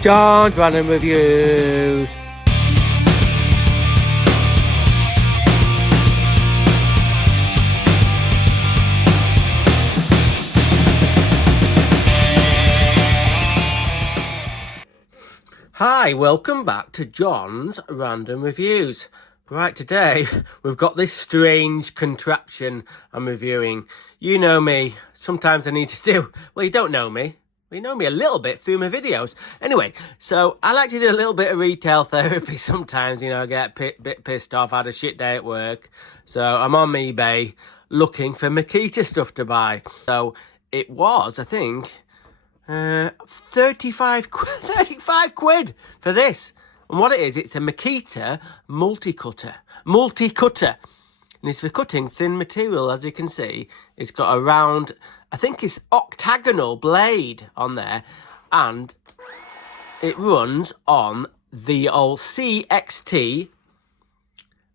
John's Random Reviews. Hi, welcome back to John's Random Reviews. Right, today we've got this strange contraption I'm reviewing. You know me, sometimes I need to do, well, you don't know me. Well, you know me a little bit through my videos. Anyway, so I like to do a little bit of retail therapy sometimes, you know, I get a bit pissed off, I had a shit day at work. So I'm on eBay looking for MAKITA stuff to buy. So it was, I think, 35 quid for this. And what it is, it's a MAKITA multi-cutter. And it's for cutting thin material, as you can see. It's got a round, I think it's octagonal blade on there. And it runs on the old CXT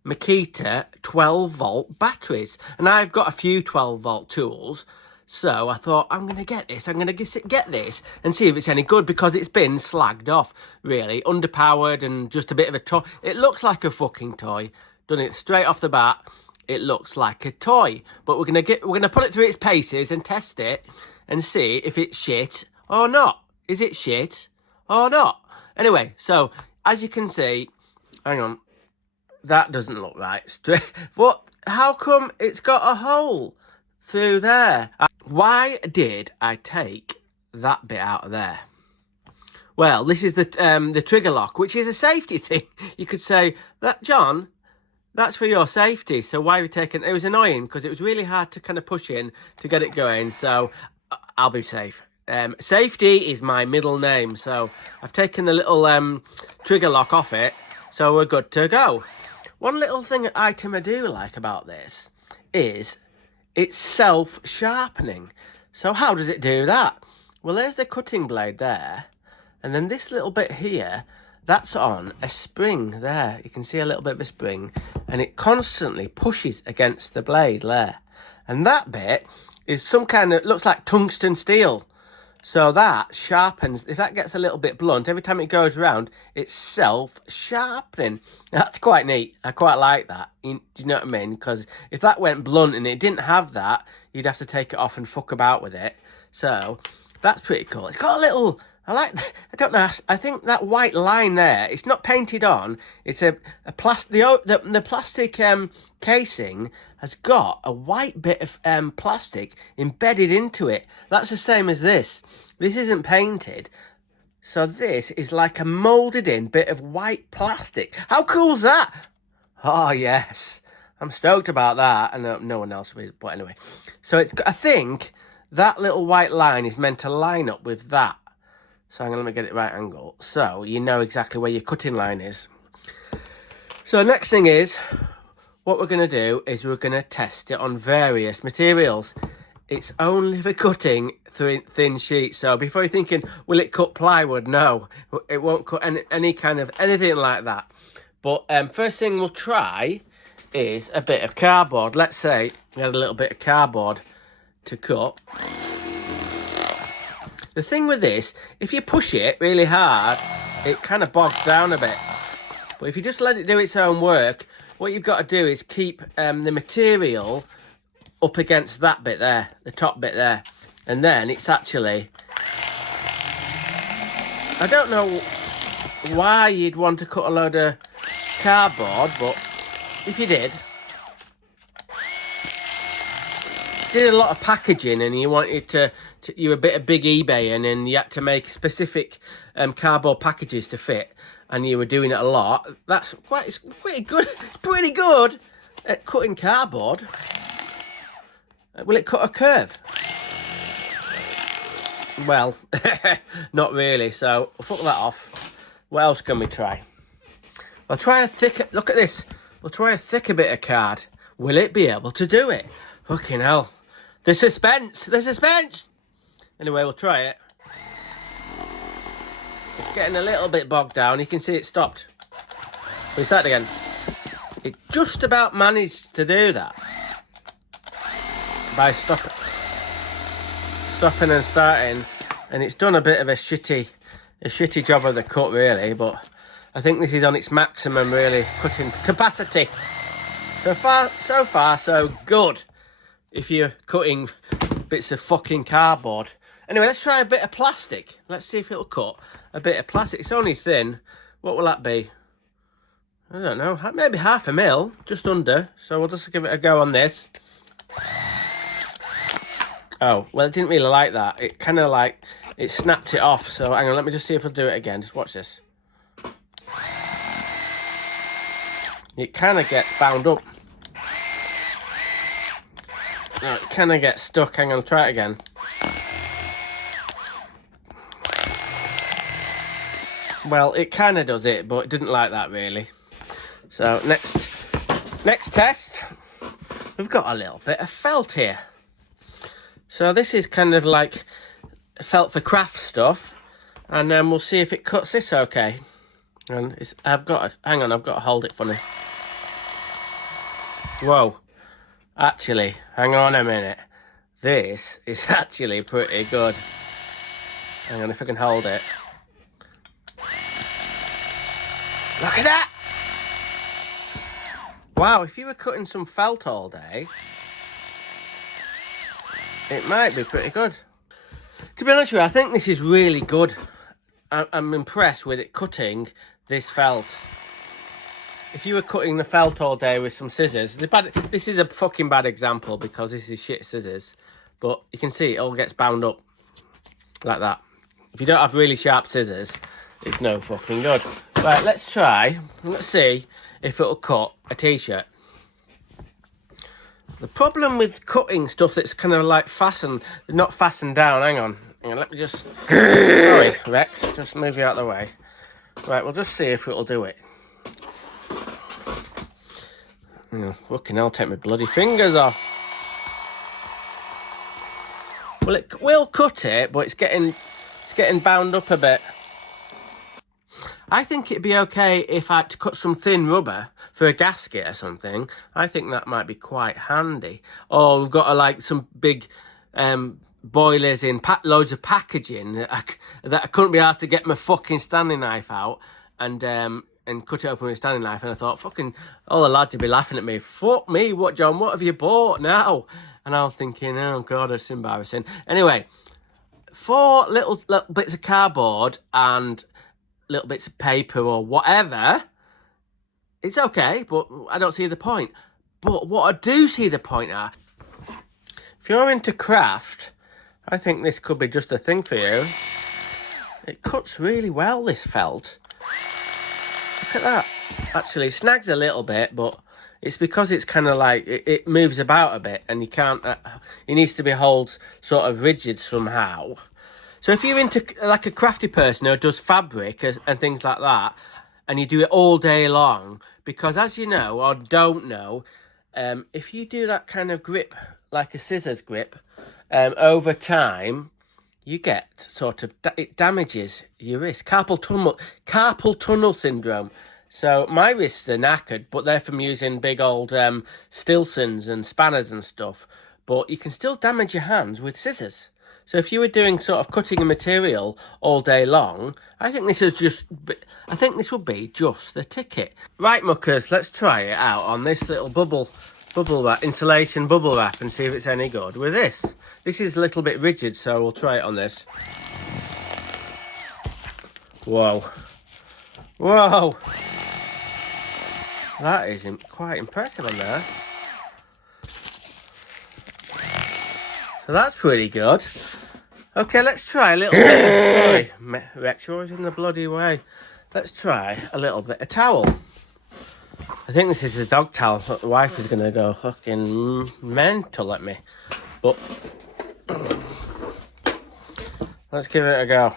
MAKITA 12-volt batteries. And I've got a few 12-volt tools. So I thought, I'm going to get this. I'm going to get this and see if it's any good, because it's been slagged off, really. Underpowered and just a bit of a toy. It looks like a fucking toy. Done it straight off the bat. It looks like a toy. But we're going to put it through its paces and test it and see if it's shit or not. Is it shit or not? Anyway, so as you can see, hang on. That doesn't look right. What? How come it's got a hole through there? Why did I take that bit out of there? Well, this is the trigger lock, which is a safety thing. You could say that, John, that's for your safety. So why have you taken? It was annoying because it was really hard to kind of push in to get it going. So I'll be safe. Safety is my middle name. So I've taken the little trigger lock off it. So we're good to go. One little item I do like about this is it's self-sharpening. So how does it do that? Well, there's the cutting blade there. And then this little bit here, that's on a spring there. You can see a little bit of a spring. And it constantly pushes against the blade there. And that bit is some kind of, looks like tungsten steel. So that sharpens, if that gets a little bit blunt, every time it goes around, it's self-sharpening. That's quite neat. I quite like that. Do you know what I mean? Because if that went blunt and it didn't have that, you'd have to take it off and fuck about with it. So that's pretty cool. It's got a little, I don't know, I think that white line there, it's not painted on. It's the plastic casing has got a white bit of plastic embedded into it. That's the same as this. This isn't painted. So this is like a moulded in bit of white plastic. How cool's that? Oh, yes. I'm stoked about that. And no one else is, but anyway. So it's, I think that little white line is meant to line up with that. So I'm going to get it right angle. So you know exactly where your cutting line is. So next thing is, what we're going to do is we're going to test it on various materials. It's only for cutting thin sheets. So before you're thinking, will it cut plywood? No, it won't cut any kind of anything like that. But first thing we'll try is a bit of cardboard. Let's say we had a little bit of cardboard to cut. The thing with this, if you push it really hard, it kind of bogs down a bit. But if you just let it do its own work, what you've got to do is keep the material up against that bit there, the top bit there. And then it's actually, I don't know why you'd want to cut a load of cardboard, but if you did a lot of packaging and you wanted you were a bit of big eBay and you had to make specific cardboard packages to fit, and you were doing it a lot, it's pretty good at cutting cardboard. Will it cut a curve? Well, not really, so we'll fuck that off. What else can we try? We'll try a thicker, look at this, we'll try a thicker bit of card. Will it be able to do it? Fucking hell. The suspense! Anyway, we'll try it. It's getting a little bit bogged down. You can see it stopped. We start again. It just about managed to do that by stopping and starting, and it's done a bit of a shitty a shitty job of the cut, really, but I think this is on its maximum, really, cutting capacity. So far, so good. If you're cutting bits of fucking cardboard. Anyway, let's try a bit of plastic. Let's see if it'll cut a bit of plastic. It's only thin. What will that be? I don't know. Maybe 1/2 mil, just under. So we'll just give it a go on this. Oh, well, it didn't really like that. It kind of like, it snapped it off. So hang on, let me just see if I'll do it again. Just watch this. It kind of gets bound up. No, it kind of gets stuck. Hang on, try it again. Well, it kind of does it, but it didn't like that, really. So, next test. We've got a little bit of felt here. So this is kind of like felt for craft stuff, and then we'll see if it cuts this okay. And I've got to hold it funny. Whoa, actually, hang on a minute. This is actually pretty good. Hang on, if I can hold it. Look at that! Wow, if you were cutting some felt all day, it might be pretty good. To be honest with you, I think this is really good. I'm impressed with it cutting this felt. If you were cutting the felt all day with some scissors, this is a fucking bad example because this is shit scissors. But you can see it all gets bound up like that. If you don't have really sharp scissors, it's no fucking good. Right, let's try. Let's see if it'll cut a t-shirt. The problem with cutting stuff that's kind of like fastened, not fastened down, hang on, let me just, sorry Rex, just move you out of the way. Right, we'll just see if it'll do it. Fucking hell, take my bloody fingers off. Well, it will cut it, but it's getting bound up a bit. I think it'd be okay if I had to cut some thin rubber for a gasket or something. I think that might be quite handy. Or we've got like some big boilers in loads of packaging that I couldn't be asked to get my fucking Stanley knife out and cut it open with a Stanley knife. And I thought, fucking, all the lads would be laughing at me. Fuck me, what, John? What have you bought now? And I was thinking, oh God, it's embarrassing. Anyway, 4 little bits of cardboard and little bits of paper or whatever, it's okay, but I don't see the point. But what I do see the point at, if you're into craft, I think this could be just a thing for you. It cuts really well, this felt. Look at that. Actually, it snags a little bit, but it's because it's kind of like, it moves about a bit, and you can't, it needs to be held sort of rigid somehow. So if you're into like a crafty person who does fabric and things like that, and you do it all day long, because as you know, or don't know, if you do that kind of grip, like a scissors grip, over time, you get sort of, it damages your wrist. Carpal tunnel syndrome. So my wrists are knackered, but they're from using big old Stilsons and spanners and stuff. But you can still damage your hands with scissors. So if you were doing sort of cutting a material all day long, I think this would be just the ticket. Right, muckers, let's try it out on this little bubble wrap, insulation bubble wrap, and see if it's any good with this. This is a little bit rigid, so we'll try it on this. Whoa. Whoa. That is quite impressive on there. So that's pretty good. Okay, let's try a little bit. Sorry, Rex, you're always in the bloody way. Let's try a little bit of towel. I think this is a dog towel. The wife is going to go fucking mental at me. But let's give it a go.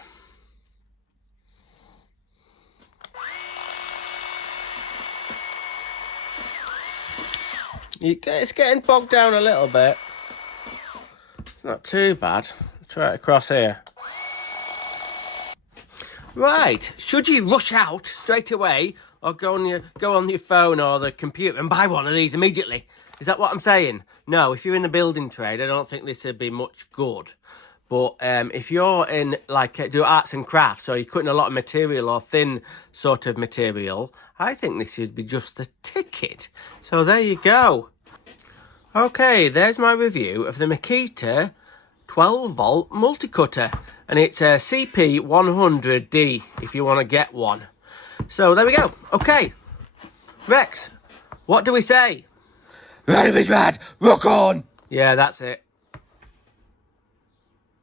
It's getting bogged down a little bit. It's not too bad. Try it across here. Right, should you rush out straight away or go on your phone or the computer and buy one of these immediately? Is that what I'm saying? No, if you're in the building trade, I don't think this would be much good. But if you're in, like, do arts and crafts, or you're cutting a lot of material or thin sort of material, I think this should be just the ticket. So there you go. Okay, there's my review of the MAKITA 12-volt multi-cutter. And it's a CP100D if you want to get one. So there we go. Okay, Rex, what do we say? Rad is rad, rock on! Yeah, that's it.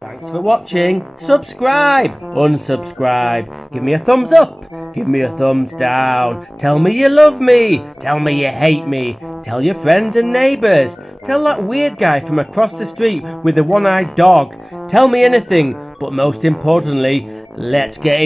Thanks for watching. Subscribe, unsubscribe, give me a thumbs up, give me a thumbs down, tell me you love me, tell me you hate me, tell your friends and neighbours, tell that weird guy from across the street with the one-eyed dog, tell me anything, but most importantly, let's get it.